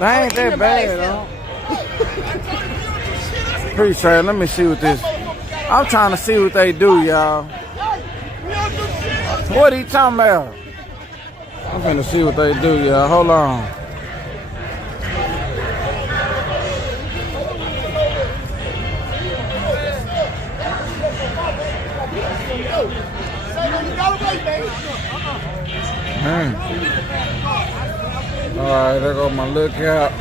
They ain't that bad, though. Appreciate it. Let me see what this. I'm trying to see what they do, y'all. What are you talking about? I'm finna see what they do, y'all. Hold on. Man. All right, there go my lookout.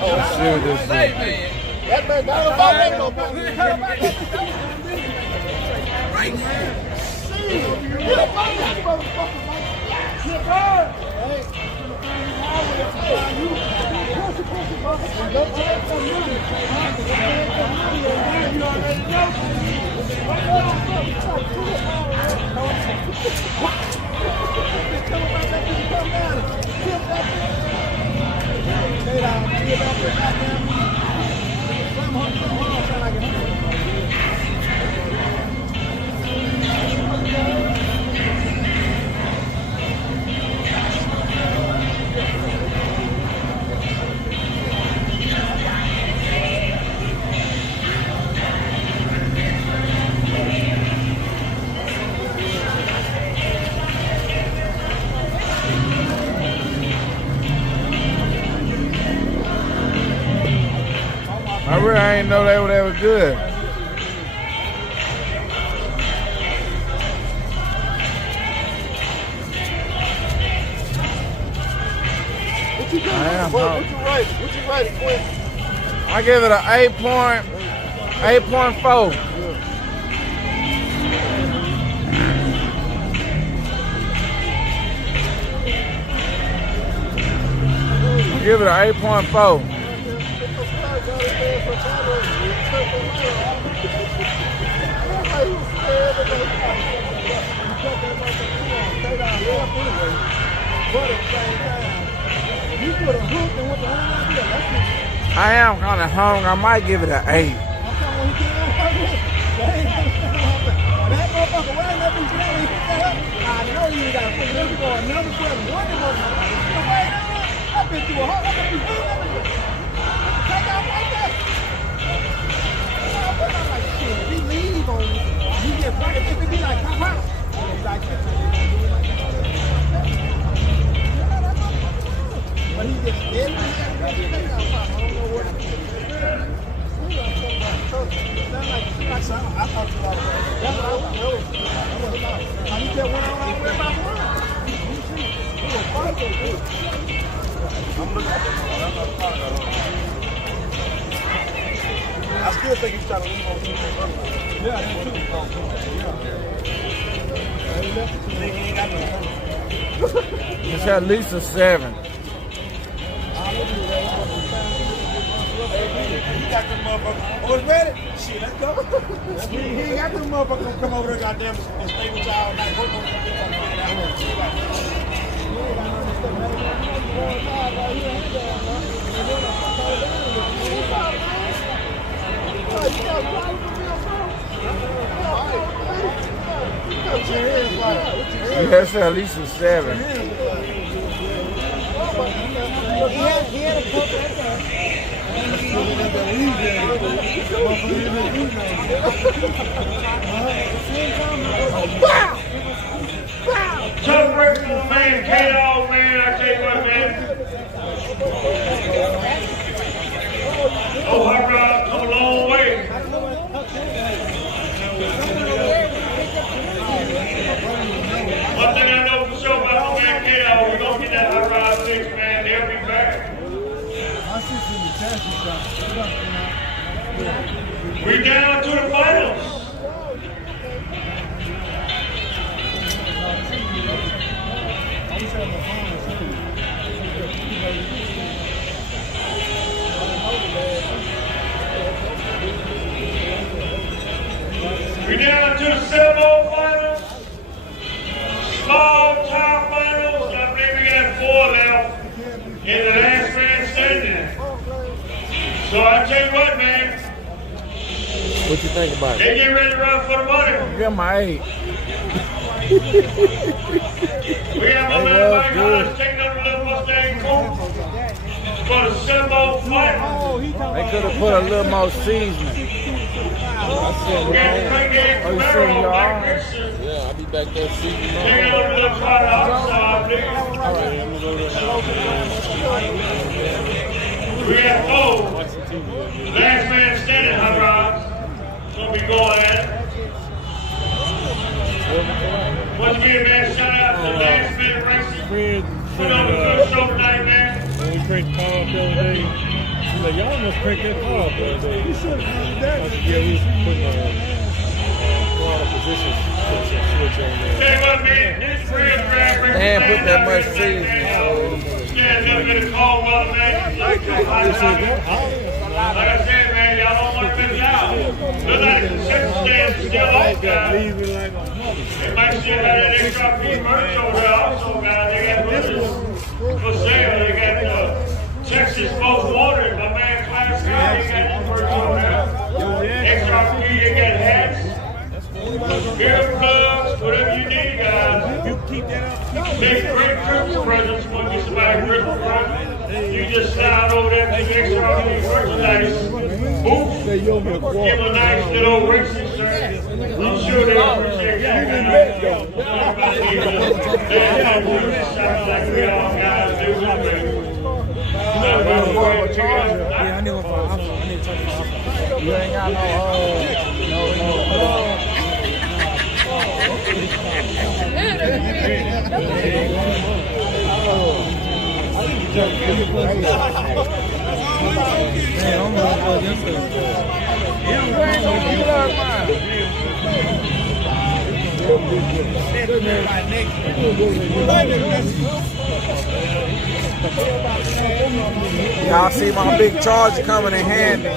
Let's see what this is. I really ain't know they were ever good. What you rate it, Quinn? I give it an 8.4. Give it an 8.4. I am kind of hungry. I might give it an 8. I still think he's trying to leave on TV. Yeah, it's at least a 7. He got them motherfuckers. Oh, it's ready? Shit, let's go. He ain't got them motherfuckers gonna come over there, goddamn, and stay with y'all all night. Work on them. Yes, at least a 7. He had a coach right there. Celebration, man, K-Dog, man, I tell you what, man. Oh, hot rod, come a long way. One thing I know for sure about my man K-Dog, we're going to get that hot rod fixed, man. They'll be back. We're down to the finals. We're down to the semi-finals, small time finals. I believe we got 4 left in the last man standing. So I tell you what, man. What you think about it? They get ready to run for the money. Give my 8. We have a man like us taking should have put a little more seasoning. We got Springhead Oh, you Camaro seen y'all? back there, sir. Yeah, I'll be back there season. Take a little bit of try outside, nigga. We got four. Last man standing, hot rod. Gonna be going at it. Once again, man, shout out to Last Man Racing. Put on a good show tonight, man. When we cranked the car up the other day, he's like, y'all must crank that car up the other day. You should have done that. Yeah, we was putting a lot of positions switch on there. Tell you what, man, this real drag race. They ain't put that much seasoning. Yeah, a little bit of cold weather, man. Like I said, man, y'all don't want to miss out. Look like the concession stand is still open, guys. They might still have that XRP merch over there also, guys. They got merches for sale. They got Texas Most Wanted, my man Class Guy. They got merch over there. XRP, they got hats. Beer plugs, whatever you need, guys. You keep that up. Make great Christmas presents when you somebody a Christmas present. You just slide over there to the XRP merchandise booth. Give a nice little racing shirt. I'm sure they'll appreciate that. Like we all guys do. Yeah, I need one for I need to turn it off. You ain't got no Y'all see my big charge coming in handy.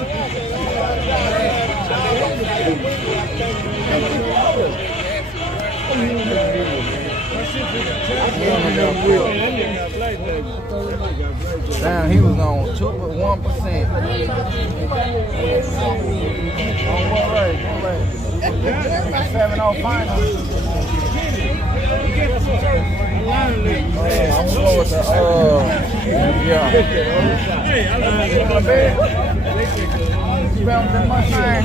Damn, he was on 1%. On what race? 7-0 final. I'm gonna go with the yeah. You found the Mustang?